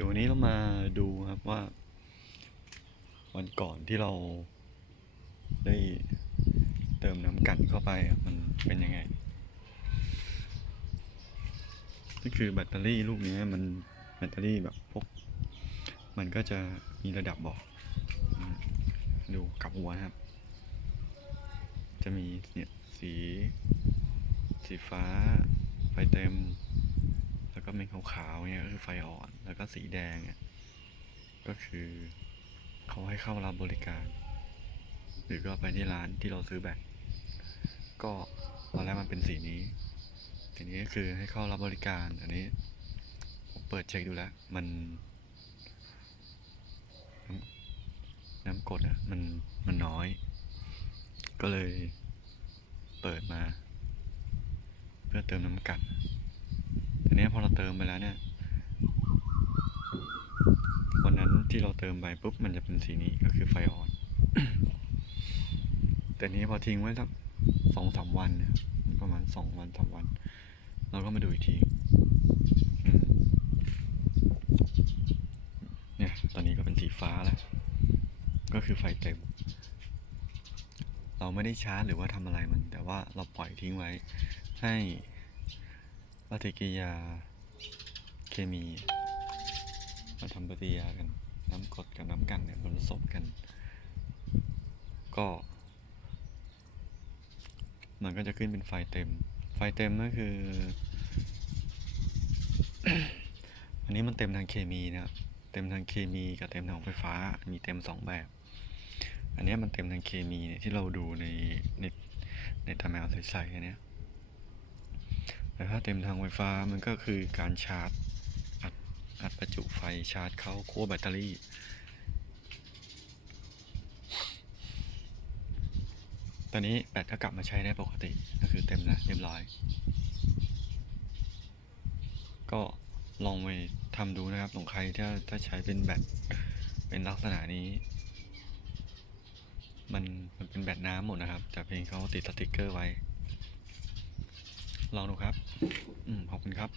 ดี๋ยววันนี้เรามาดูครับว่า วันก่อนที่เราได้เติมน้ำกันเข้าไปมันเป็นยังไงก็คือแบตเตอรี่ลูกนี้มันแบตเตอรี่แบบพวก มันก็จะมีระดับบอก ดูกับหัวนะครับ จะมีเนี่ยสี สีฟ้าไฟเต็ม ก็เป็นขาวๆเนี่ยก็คือไฟอ่อน แล้วก็สีแดงเนี่ยก็คือเขาให้เข้ารับบริการ หรือก็ไปที่ร้านที่เราซื้อแบตก็ตอนแรกมันเป็นสีนี้ทีนี้ก็คือให้เข้ารับบริการอันนี้ผมเปิดเช็คดูแล้วมันน้ำกดอะมันมันน้อย ก็เลยเปิดมา เพื่อเติมน้ำกัด นี้พอเราเติมไปแล้วเนี่ยวันนั้นที่เราเติมไปปุ๊บมันจะเป็นสีนี้ก็คือไฟอ่อน แต่นี้พอทิ้งไว้สักสองสามวันเนี่ยประมาณสองวันสามวัน เราก็มาดูอีกทีเนี่ยตอนนี้ก็เป็นสีฟ้าแล้ว ก็คือไฟเต็ม เราไม่ได้ชาร์จหรือว่าทำอะไรมัน แต่ว่าเราปล่อยทิ้งไว้ให้ ปฏิกิริยา เคมีมาทำปฏิกิริยากัน น้ำกรดกับน้ำกันเนี่ยมันผสมกัน ก็ มันก็จะขึ้นเป็นไฟเต็ม ไฟเต็มก็คือ อันนี้มันเต็มทางเคมีนะครับเต็มทางเคมีกับเต็มทางไฟฟ้ามีเต็มสองแบบ อันนี้มันเต็มทางเคมีเนี่ยที่เราดูในในในตาแมวใสๆอันเนี้ย แต่ถ้าเต็มทางไฟฟ้ามันก็คือการชาร์จอัดอัดประจุไฟชาร์จเข้าขั้วแบตเตอรี่ตอนนี้แบตก็กลับมาใช้ได้ปกติก็คือเต็มแล้วเรียบร้อย ก็ลองไปทำดูนะครับของใครถ้าถ้าใช้เป็นแบตเป็นลักษณะนี้ มันมันเป็นแบตน้ำหมดนะครับ แต่เพียงเขาติดสติกเกอร์ไว้ ลองดูครับ อืมขอบคุณครับ